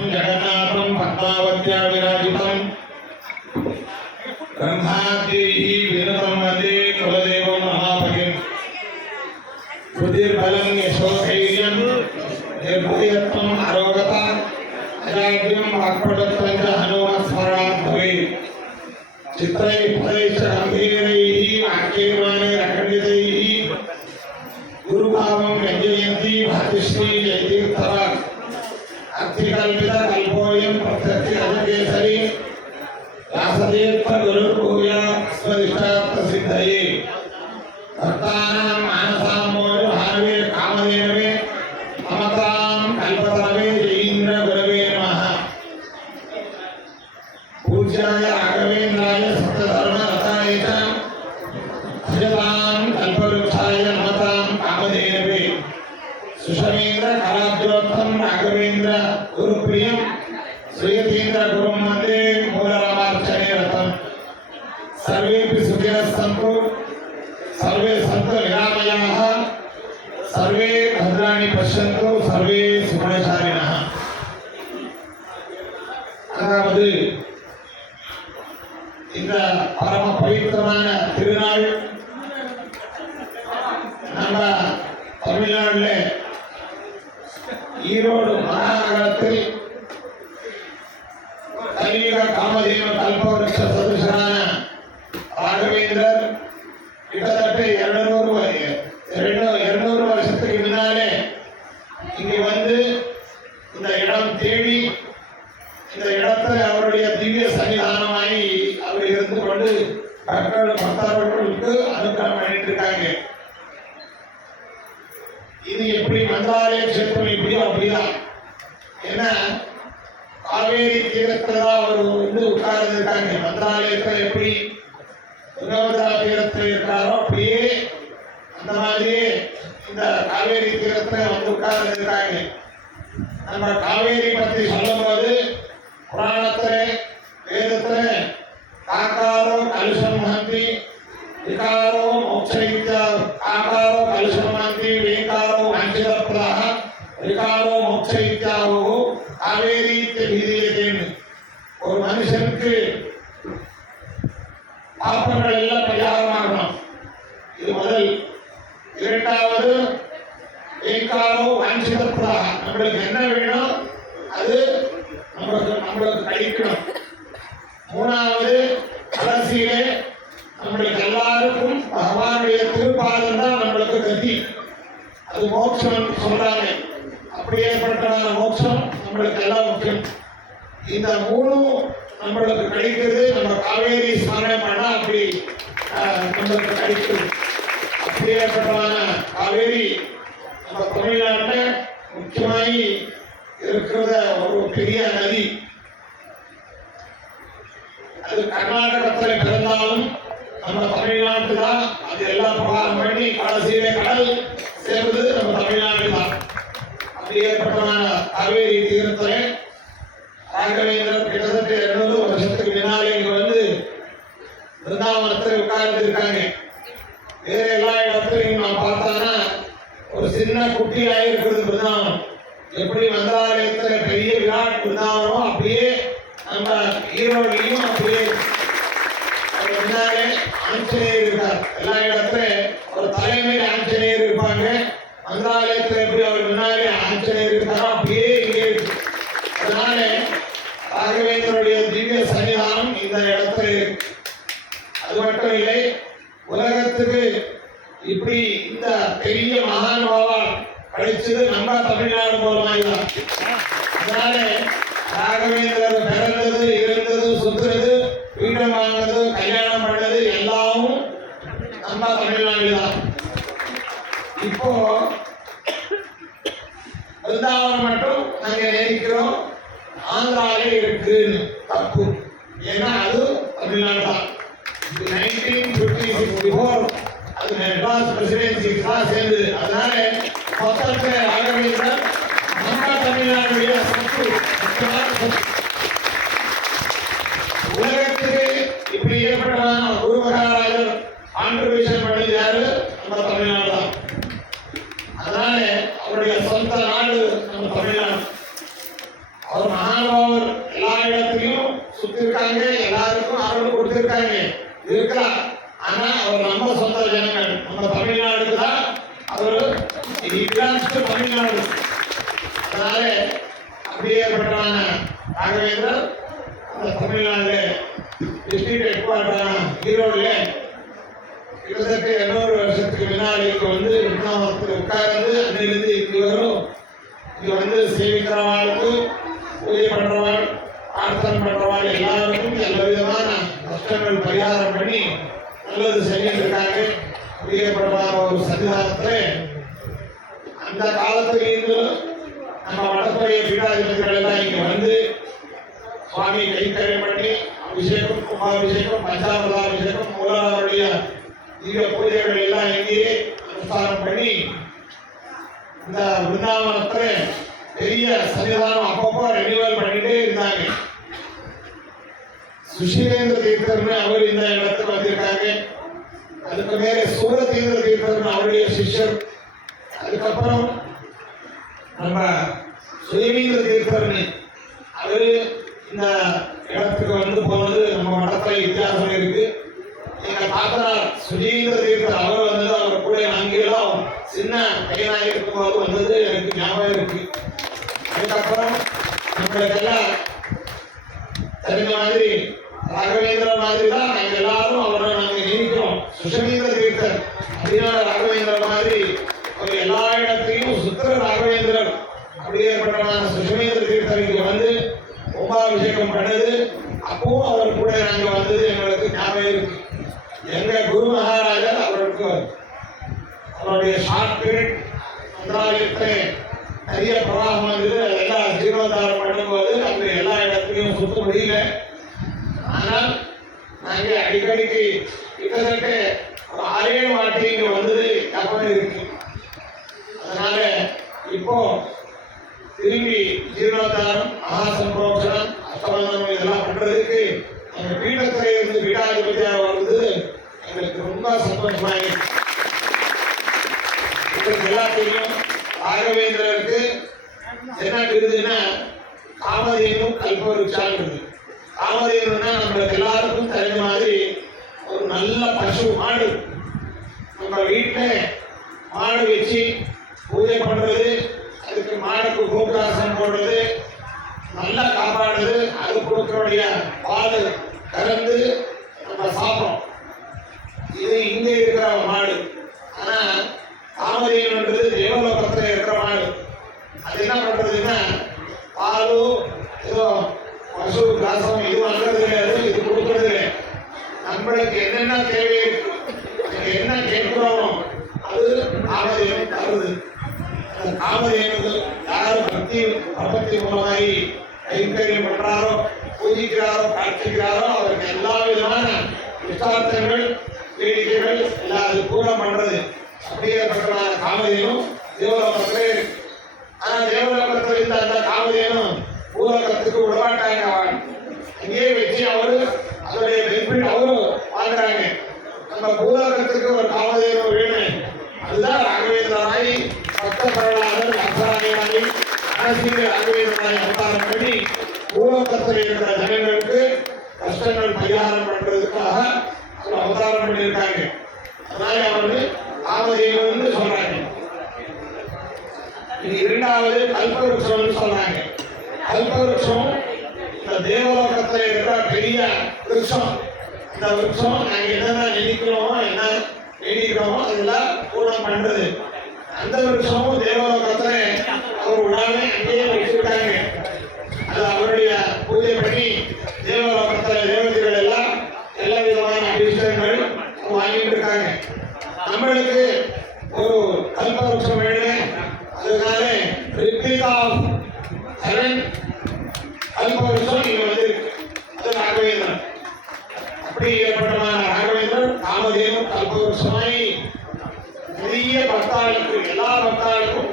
जगन्नाथं पद्मावत्या विराजितं ब्रह्माद्यैः विनतं वन्दे कुलदेवं महाभगिम् बुद्धिर्बलं यशोधैर्यं निर्भयत्वम् आरोगता अजाड्यं वाक्पटत्वं च हनुमत्स्मरणात् भवेत् चित्रैः అస్థికల్పిత కల్పోయం ప్రత్యక్ష కేసరి రాసతీర్థ గురు పూజ స్వదిష్టార్థ సిద్ధయే కర్తా ஈரோடு மாநகரத்தில் கலியுக காமதேவ கல்பவருஷ சதுசரான ராகவேந்திரர் கிட்டத்தட்ட இருநூறு இருநூறு வருஷத்துக்கு முன்னாலே இங்கே வந்து இந்த இடம் தேடி இந்த இடத்துல அவருடைய திவ்ய சன்னிதானமாகி அவர் இருந்து கொண்டு மக்கள் பக்தர்களுக்கு அனுகிரகம் பண்ணிட்டு இருக்காங்க இது எப்படி வந்தாலே கஷேத்திரம் எப்படியோ அப்படிதான் ஏன்னா காவேரி தீரத்துல தான் அவர் வந்து உட்கார்ந்து இருக்காங்க மந்திராலயத்துல எப்படி? துங்கபத்ரா தீரத்தில் இருக்காரோ அப்படியே அந்த மாதிரி இந்த காவேரி தீரத்துல வந்து உட்கார்ந்து இருக்காங்க நம்ம காவேரி பத்தி சொல்லும்போது புராணத்துல வேதத்துல காக்காரோ கலுஷம் ஹந்தி விகாரோ மோட்சயித்ய ஆகாரோ கலுஷம் மாந்தி வேகாரோ வாஞ்சிதப்ராக விகாரோ மோட்சயித்யாவோ காவேரி தெரியதேன்னு ஒரு மனுஷனுக்கு பாப்பங்கள் எல்லாம் பரிகாரமாகணும். இது முதல். இரண்டாவது ஏகாரோ வாஞ்சிதப்ராக நம்மளுக்கு என்ன வேணும் அது நம்மளுக்கு நம்மளுக்கு கிடைக்கணும். மூணாவது கடைசியிலே நம்மளுக்கு எல்லாருக்கும் பகவானுடைய திருப்பாதம் தான் நம்மளுக்கு கதி. அது மோட்சம் சொல்றாங்க. அப்படியேப்பட்டதான மோட்சம் நம்மளுக்கு எல்லாம் முக்கியம். இந்த மூணும் நம்மளுக்கு கிடைக்கிறது நம்ம காவேரி ஸ்நானம் பண்ணா அப்படி நம்மளுக்கு நம்மளுக்கு அப்படி ஏற்பட்டதான காவேரி நம்ம தமிழ்நாட்டில் முக்கியமாகி இருக்கிறத ஒரு பெரிய நதி. அது கர்நாடகத்தில் பிறந்தாலும் நம்ம தமிழ்நாட்டு தான் அது எல்லாம் பிரகாரம் பண்ணி கடைசியில கடல் சேர்ந்தது நம்ம தமிழ்நாடு தான் அப்படி ஏற்பட்டமான காவேரி தீரத்தில் ராகவேந்திரன் கிட்டத்தட்ட இருநூறு வருஷத்துக்கு முன்னாலே இங்க வந்து பிருந்தாவனத்தில் உட்கார்ந்து இருக்காங்க வேற எல்லா இடத்துலையும் நான் பார்த்தானா ஒரு சின்ன குட்டியாக இருக்கிறது பிருந்தாவனம் எப்படி மந்திராலயத்துல பெரிய விராட் பிருந்தாவனமோ அப்படியே நம்ம ஈரோட்லையும் அப்படியே அவர் முன்னாலே ஆஞ்சநேயர் எல்லா இடத்துல ஒரு தலைமையில் ஆஞ்சநேயர் இருப்பாங்க மந்திராலயத்துல எப்படி அவர் முன்னாலே ஆஞ்சநேயர் இருக்காரோ அப்படியே இங்கே இருக்கு அதனால ராகவேந்தருடைய திவ்ய சன்னிதானம் இந்த இடத்துல இருக்கு அது மட்டும் இல்லை உலகத்துக்கு இப்படி இந்த பெரிய மகானுபாவால் கிடைச்சது நம்ம தமிழ்நாடு மூலமாக தான் அதனால ராகவேந்திரர் பிறந்தது இருந்தது சுத்துறது வீடு வாங்கினது கல்யாணம் பண்ணது எல்லாமும் நம்ம தமிழ்நாடு தான் இப்போ பிருந்தாவனம் மட்டும் நாங்க நினைக்கிறோம் ஆந்திராலே இருக்குன்னு தப்பு ஏன்னா அது தமிழ்நாடு தான் நைன்டீன் ஃபிஃப்டி சிக்ஸ் பிஃபோர் அது மெட்ராஸ் பிரசிடென்சி தான் சேர்ந்தது அதனால மொத்தத்தில் ராகவேந்திரன் நம்ம தமிழ்நாடுடைய சொத்து முக்கியமான சொத்து உலகத்துக்கு இப்படி ஏற்பட்டதான குரு மகாராஜர் கான்ட்ரிபியூஷன் பண்ணது யாரு நம்ம தமிழ்நாடு தான் அதனால அவருடைய சொந்த நாடு நம்ம தமிழ்நாடு அவர் மகானுபாவர் எல்லா இடத்துலயும் சுத்தி இருக்காங்க எல்லாருக்கும் அருள் கொடுத்திருக்காங்க இருக்கலாம் ஆனா அவர் நம்ம சொந்த ஜனங்கள் நம்ம தமிழ்நாடுக்கு தான் அவர் இல்லாச்சு தமிழ்நாடு அதனால அப்படியேப்பட்டவான ராகவேந்தர் அந்த தமிழ்நாடு டிஸ்ட்ரிக்ட் ஹெட் குவார்டரான கிட்டத்தட்ட வருஷத்துக்கு முன்னாடி வந்து விருந்தாவனத்தில் உட்கார்ந்து அன்னிலிருந்து இங்கு வரும். வந்து சேவிக்கிறவாளுக்கு உதவி பண்ணுறவாள் பிரார்த்தனை பண்ணுறவாள் எல்லாருக்கும் எல்லா விதமான கஷ்டங்கள் பரிகாரம் பண்ணி நல்லது செஞ்சுட்டு இருக்காங்க. பிரியப்படுவார் ஒரு சன்னிதானத்துல அந்த காலத்திலிருந்து நம்ம வடத்துறைய பீடாதிபதிகள் எல்லாம் இங்க வந்து சுவாமி கைத்தறி பண்ணி அபிஷேகம் கும்பாபிஷேகம் பஞ்சாமிரதாபிஷேகம் மூலாருடைய திவ்ய பூஜைகள் எல்லாம் எங்கேயே அனுஷ்டானம் பண்ணி இந்த பிருந்தாவனத்துல பெரிய சன்னிதானம் அப்பப்போ ரெனியூவல் பண்ணிட்டே இருந்தாங்க. சுஷீலேந்திர தீர்த்தர்னு அவர் இந்த இடத்துக்கு வந்திருக்காங்க. அதுக்கு மேலே சூரதீந்திர தீர்த்தர்னு அவருடைய சிஷ்யர். அதுக்கப்புறம் நம்ம சுயமீந்திர தீர்த்தர்னு அவரு இந்த இடத்துக்கு வந்து போனது நம்ம மடத்துல வித்தியாசம் இருக்கு எங்க தாத்தனார் சுஜீந்திர தீர்த்தர் அவர் வந்தது அவர் கூட நாங்கெல்லாம் சின்ன பையனாக இருக்கும்போது வந்தது எனக்கு ஞாபகம் இருக்கு அதுக்கப்புறம் நம்மளுக்கெல்லாம் தெரிஞ்ச மாதிரி ராகவேந்திர மாதிரி தான் நாங்க எல்லாரும் அவரை நாங்க நினைக்கிறோம் சுஷமீந்திர தீர்த்தர் அப்படின்னா ராகவேந்திர மாதிரி அவர் எல்லா இடத்தையும் சுத்திர ராகவேந்திரர் அப்படியேப்பட்டவனான சுஷமீந்திர தீர்த்தர் இங்க வந்து கும்பாபிஷேகம் பண்ணது அப்பவும் அவர் கூட நாங்க வந்தது எங்களுக்கு ஞாபகம் இருக்கு எங்க குரு மகாராஜர் அவருக்கு அவருடைய ஷார்ட் பீரியட் மந்திராலயத்தை நிறைய பிரவாகம் வந்தது அதெல்லாம் ஜீரோதாரம் பண்ணும்போது அங்க எல்லா இடத்துலையும் சுத்த முடியல ஆனால் நாங்க அடிக்கடிக்கு கிட்டத்தட்ட ஒரு ஆறேழு வாட்டி இங்க வந்தது ஞாபகம் இருக்கு அதனால இப்போ திரும்பி ஜீர்ணோத்தாரம் மகாசம்பரோஷனம் அஷ்டபந்தனம் இதெல்லாம் பண்றதுக்கு எங்க பீடத்திலே இருந்து பீடாதிபதியாக வருது எங்களுக்கு ரொம்ப சந்தோஷமாக இருக்கு உங்களுக்கு எல்லாம் தெரியும் ராகவேந்திரருக்கு என்ன விருதுன்னா காமதேனும் கல்பவருஷான் விருது காமதேனுன்னா நம்மளுக்கு எல்லாருக்கும் தெரிஞ்ச மாதிரி ஒரு நல்ல பசு மாடு. நம்ம வீட்டில் மாடு வச்சு பூஜை பண்ணுறது அதுக்கு மாடுக்கு கோபுராசனம் போடுறது நல்லா காப்பாடுறது அது கொடுக்கறோடைய பால் கறந்து நம்ம சாப்பிடும் இது இங்க இருக்கிற மாடு ஆனா காமதேவன்றது தேவலோகத்துல இருக்கிற மாடு அது என்ன பண்றதுன்னா பாலு ஏதோ பசு கிராசம் இது வாங்குறது கிடையாது இது கொடுக்கறது கிடையாது நம்மளுக்கு என்னென்ன தேவை இருக்கு, நம்ம என்ன கேட்கிறோமோ அது காமதேவன் தருது அந்த காமதேவனுக்கு யார் பக்தி பிரபத்தி மூலமாகி கைங்கரியம் பண்றாரோ பூஜிக்கிறாரோ பிரார்த்திக்கிறாரோ அவருக்கு எல்லா விதமான இஷ்டார்த்தங்கள் வேடிக்கைகள் எல்லாம் அது பூர்ணம் பண்றது. அப்படியேப்பட்டவனான காமதேனும் தேவலோகத்திலே இருக்கு ஆனா தேவலோகத்தில் இருந்த அந்த காமதேனும் பூலோகத்துக்கு விடமாட்டாங்க அவன் அங்கேயே வச்சு அவரு அதோடைய பெனிஃபிட் அவரும் வாங்குறாங்க நம்ம பூலோகத்துக்கு ஒரு காமதேனும் வேணும் அதுதான் ராகவேந்திரனாய் பக்த பிரகலாதன் அப்சராயனாய் கடைசியில் ராகவேந்திரனாய் அவதாரம் பண்ணி பூலோகத்தில் இருக்கிற ஜனங்களுக்கு கஷ்டங்கள் பரிகாரம் பண்றதுக்காக அவர் அவதாரம் பண்ணியிருக்காங்க அதனால அவரு காமதேவன் சொல்றாங்க இது இரண்டாவது கல்பவருஷம்னு சொல்றாங்க கல்பவருஷம் இந்த தேவலோகத்துல இருக்கிற பெரிய விருட்சம் இந்த விருஷம் நாங்க என்னென்ன நினைக்கிறோமோ என்ன வேண்டிக்கிறோமோ அதெல்லாம் பூர்ணம் பண்றது. அந்த வருஷமும் தேவலோகத்துல அவர் உடனே அங்கேயே வச்சிருக்காங்க அது அவருடைய பூஜை பண்ணி தேவலோகத்துல தேவதைகள் எல்லாம் எல்லா விதமான அபிஷேகங்கள் வாங்கிட்டு இருக்காங்க. நம்மளுக்கு ஒரு கல்பவருஷம் வேணும் அதனால ரித்விகா செவன் கல்பவருஷம் இங்க வந்து அது ராகவேந்திரன். அப்படி ஏற்பட்டமான ராகவேந்திரன் காமதேவன் கல்பவருஷமாய் நிறைய பக்தாளுக்கு எல்லா பக்தாளுக்கும்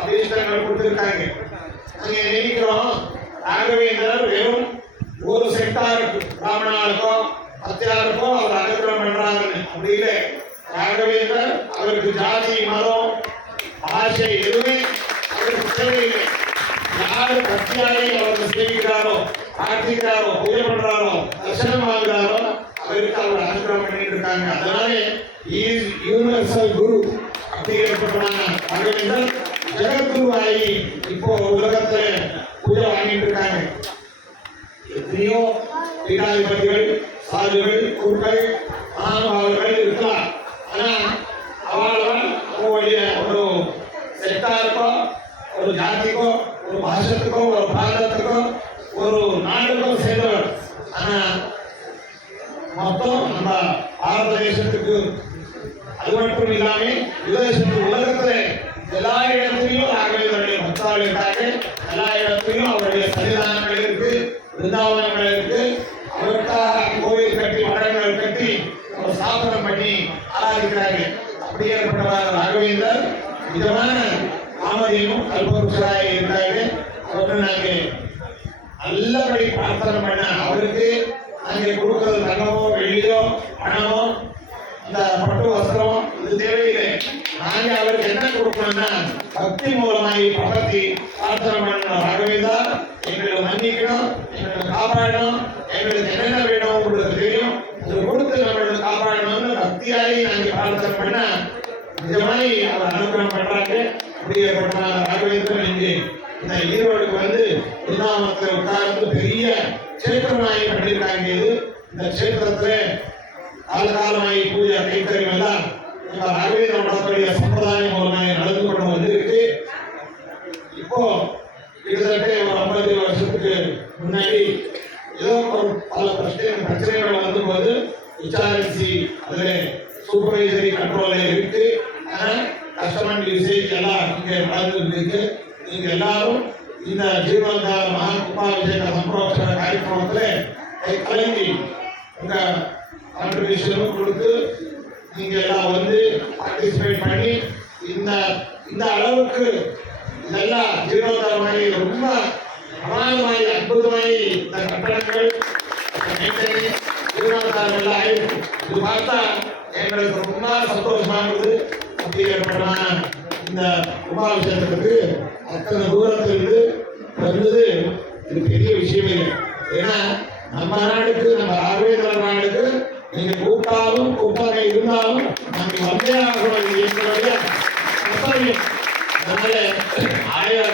அதிர்ஷ்டங்கள் கொடுத்துருக்காங்க கொடுத்திருக்காங்க. நாங்க நினைக்கிறோம் ராகவேந்தர் வெறும் ஒரு செக்டாருக்கு பிராமணாளுக்கோ பத்தியாருக்கோ அவர் அனுகிரகம் பண்றாங்கன்னு அப்படி இல்லை. ராகவேந்தர் அவருக்கு ஜாதி மதம் பாஷை எதுவுமே அவருக்கு தேவையில்லை. யார் பக்தியாலே அவருக்கு சேவிக்கிறாரோ ஆற்றிக்கிறாரோ பூஜை பண்றாரோ தர்சனம் வாங்குறாரோ அவருக்கு அவர் அனுகிரகம் பண்ணிட்டு இருக்காங்க. அதனால யூனிவர்சல் குரு அப்படிங்கிறப்பட்டான ராகவேந்தர் ஜெகத்குருவாகி இப்போ உலகத்துல பூஜை வாங்கிட்டு இருக்காங்க. எத்தனையோ பீடாதிபதிகள் சாதுகள் குருக்கள் மகானுபாவர்கள் இருக்கலாம். ஆனா அவளால் அவங்களுடைய ஒரு செக்டாருக்கோ ஒரு ஜாதிக்கோ ஒரு பாஷத்துக்கோ ஒரு பிராந்தத்துக்கோ ஒரு நாடுக்கோ சேர்ந்தவர். ஆனா மொத்தம் நம்ம பாரத தேசத்துக்கு அது மட்டும் இல்லாமல் யுவதேசத்து உலகத்தில் எல்லா இடத்திலும் ராகவேந்தருடைய பக்தாள் இருக்காங்க. எல்லா இடத்திலும் அவருடைய சன்னிதானங்கள் இருக்கு பிருந்தாவனங்கள் இருக்கு. அவருக்காக கோவில் கட்டி மடங்கள் கட்டி அவர் ஸ்தாபனம் பண்ணி ஆராதிக்கிறார்கள். அப்படியே ஏற்பட்டவர் ராகவேந்தர் விதமான காமதியும் கல்பவருஷராக இருக்காங்க அவர்கள் நாங்கள் நல்லபடி பிரார்த்தனை பண்ண அவருக்கு அங்கே கொடுக்கிறது தங்கமோ வெள்ளியோ பணமோ அது தேவையில்லை. நாங்க அவருக்கு என்ன கொடுக்கணும்னா பக்தி மூலமாகி பகத்தி பிரார்த்தனை பண்ணணும். ராகவேந்தா எங்களை மன்னிக்கணும் எங்களை காப்பாடணும் எங்களுக்கு என்னென்ன வேணும் உங்களுக்கு தெரியும். இது கொடுத்து நம்மளை காப்பாடணும்னு பக்தியாகி நாங்கள் பிரார்த்தனை பண்ண நிஜமாய் அவர் அனுகிரகம் பண்றாங்க அப்படியேப்பட்ட ராகவேந்திரன் இங்கே இந்த ஈரோடுக்கு வந்து திருநாமத்தில் உட்கார்ந்து பெரிய கஷேத்திரமாகி பண்ணியிருக்காங்க இது. இந்த கஷேத்திரத்துல காலகாலமாகி பூஜை கைத்தறிவு எல்லாம் இந்த ஆயுர்வேத மடத்துடைய சம்பிரதாயம் மூலமாக நடந்து கொண்டு வந்திருக்கு. இப்போ கிட்டத்தட்ட ஒரு ஐம்பது வருஷத்துக்கு முன்னாடி ஏதோ ஒரு பல பிரச்சனை பிரச்சனைகள் வந்தபோது ஹெச்ஆர்என்சி அதில் சூப்பர்வைசரி கண்ட்ரோல்ல இருக்கு. ஆனா கஸ்டமர் யூசேஜ் எல்லாம் இங்கே நடந்து இருக்கு நீங்க எல்லாரும் இந்த ஜீவனதார மகா கும்பாபிஷேக சம்பிரோஷன காரியக்கிரமத்துல கலங்கி உங்க கான்ட்ரிபியூஷனும் கொடுத்து நீங்கள் எல்லாம் வந்து பார்ட்டிசிபேட் பண்ணி இந்த இந்த அளவுக்கு இதெல்லாம் ஜீவனதாரமாய் ரொம்ப அமாயமாய் அற்புதமாய் இந்த கட்டணங்கள் ஜீவனதாரம் எல்லாம் ஆயிருக்கு. இது பார்த்தா எங்களுக்கு ரொம்ப சந்தோஷமா இருக்குது. அப்படிப்பட்டமான இந்த கும்பாபிஷேகத்துக்கு அத்தனை தூரத்திலிருந்து வந்தது இது பெரிய விஷயம். இல்லை ஏன்னா நம்ம நாடுக்கு நம்ம ஆர்வேதர நாடுக்கு நீங்கள் கூப்பிட்டாலும் கூப்பிட்டாங்க இருந்தாலும் நாங்க வந்தே எங்களுடைய கர்த்தவியம்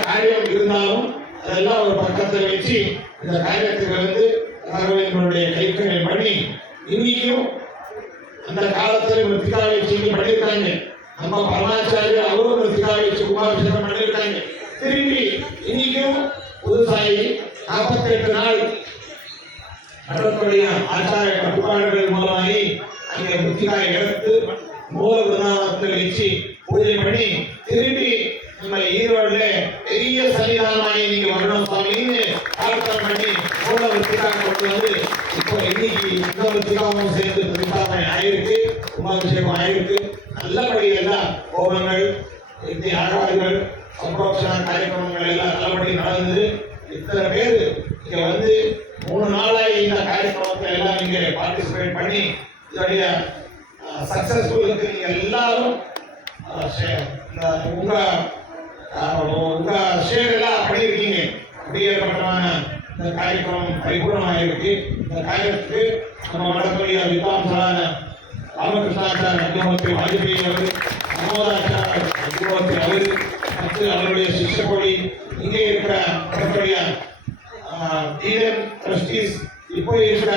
காரியம் இருந்தாலும் அதெல்லாம் ஒரு பக்கத்தில் வச்சு இந்த காரியத்துக்கு வந்து ராகவேந்திரனுடைய கைக்கரை பண்ணி இன்னைக்கும் அந்த காலத்தில் ஒரு வச்சு இங்க பண்ணியிருக்காங்க. நம்ம பரமாச்சாரிய அவரும் மிருத்திகா வச்சு குமாபிஷேகம் பண்ணியிருக்காங்க. திரும்பி இன்னைக்கும் புதுசாகி நாற்பத்தி எட்டு நாள் நடத்தக்கூடிய ஆச்சார கட்டுப்பாடுகள் மூலமாகி அங்கே மிருத்திகாய் எடுத்து மூல விருந்தாவனத்தில் வச்சு பூஜை பண்ணி திரும்பி நம்ம ஈரோடுல பெரிய சன்னிதானமாகி நீங்க வரணும் சாமின்னு பிரார்த்தனை பண்ணி மூல விருத்திகாய் கொண்டு வந்து இப்போ இன்னைக்கு இந்த விருத்திகாவும் சேர்ந்து பிரதிஷ்டாபனை ஆயிருக்கு கும்பாபிஷேகம் ஆயிருக்கு. நல்லபடி எல்லாம் கோபங்கள் இந்த ஆழ்வார்கள் சம்பரோஷண காரியக்கிரமங்கள் எல்லாம் நல்லபடி நடந்தது. இத்தனை பேர் இங்க வந்து மூணு நாளாய் இந்த காரியக்கிரமத்தை எல்லாம் நீங்க பார்ட்டிசிபேட் பண்ணி இதோடைய சக்சஸ்ஃபுல்லுக்கு நீங்கள் எல்லாரும் உங்கள் ஷேர் எல்லாம் பண்ணியிருக்கீங்க அப்படியேற்பட்டமான இந்த காரியக்ரமம் பரிபூர்ணமாக இருக்கு இந்த காரியத்துக்கு நம்ம வடக்கூடிய வித்வாம்சரான ராமகிருஷ்ணாச்சார அனுபவத்தை வாஜ்பேயி அவர் அமோதாச்சார அனுபவத்தை அவர் அடுத்து அவருடைய சிஷ்யக்கொடி இங்கே இருக்கிற வடக்கூடிய ஈரன் ட்ரஸ்டீஸ் இப்போ இருக்கிற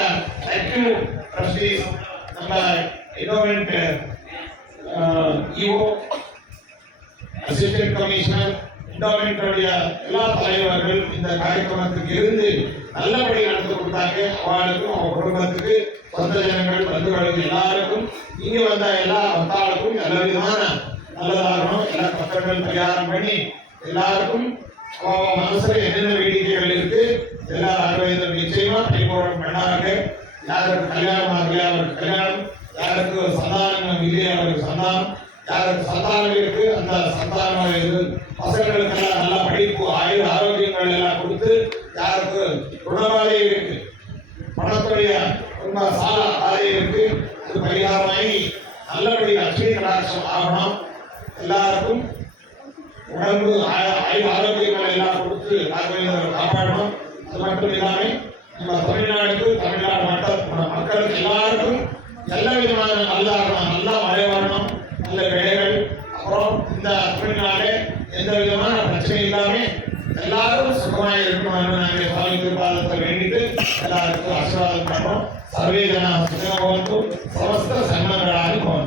எல்லாருக்கும் அவ மனசுல என்னென்ன வேடிக்கைகள் இருக்கு எல்லா அரவிந்தர் நிச்சயமா கைகோடம் பண்ணாங்க யாருக்கு கல்யாணம் ஆகலையா அவருக்கு கல்யாணம். யாருக்கு சந்தானம் இல்லையா அவருக்கு சந்தானம். யாருக்கு சந்தானம் இருக்கு அந்த சந்தானம் இருக்கு பசங்களுக்கு எல்லாம் படிப்பு ஆயுள் ஆரோக்கியங்கள் எல்லாம் கொடுத்து யாருக்கு குணவாளி இருக்கு. பணத்துடைய ரொம்ப ஆலை இருக்கு. அது பரிகாரமாகி நல்லபடி லட்சுமி கடாட்சம் ஆகணும். எல்லாருக்கும் உடம்பு ஆய- ஆயுள் எல்லாம் கொடுத்து ராகவேந்திரர் காப்பாடணும் அது மட்டும் இல்லாமல் நம்ம தமிழ்நாடுக்கு தமிழ்நாடு மக்கள் மக்களுக்கு எல்லாருக்கும் எல்லா விதமான நல்லா இருக்கணும் நல்லா மழை வரணும் நல்ல வேலைகள். அப்புறம் இந்த தமிழ்நாடு எந்த விதமான பிரச்சனை இல்லாமல் எல்லாரும் சுகமாக இருக்கணும்னு நாங்கள் சாமி திருப்பாதத்தை வேண்டிட்டு எல்லாருக்கும் ஆசீர்வாதம் பண்ணுறோம் சர்வே ஜன சுகமாக சமஸ்த இருக்கும்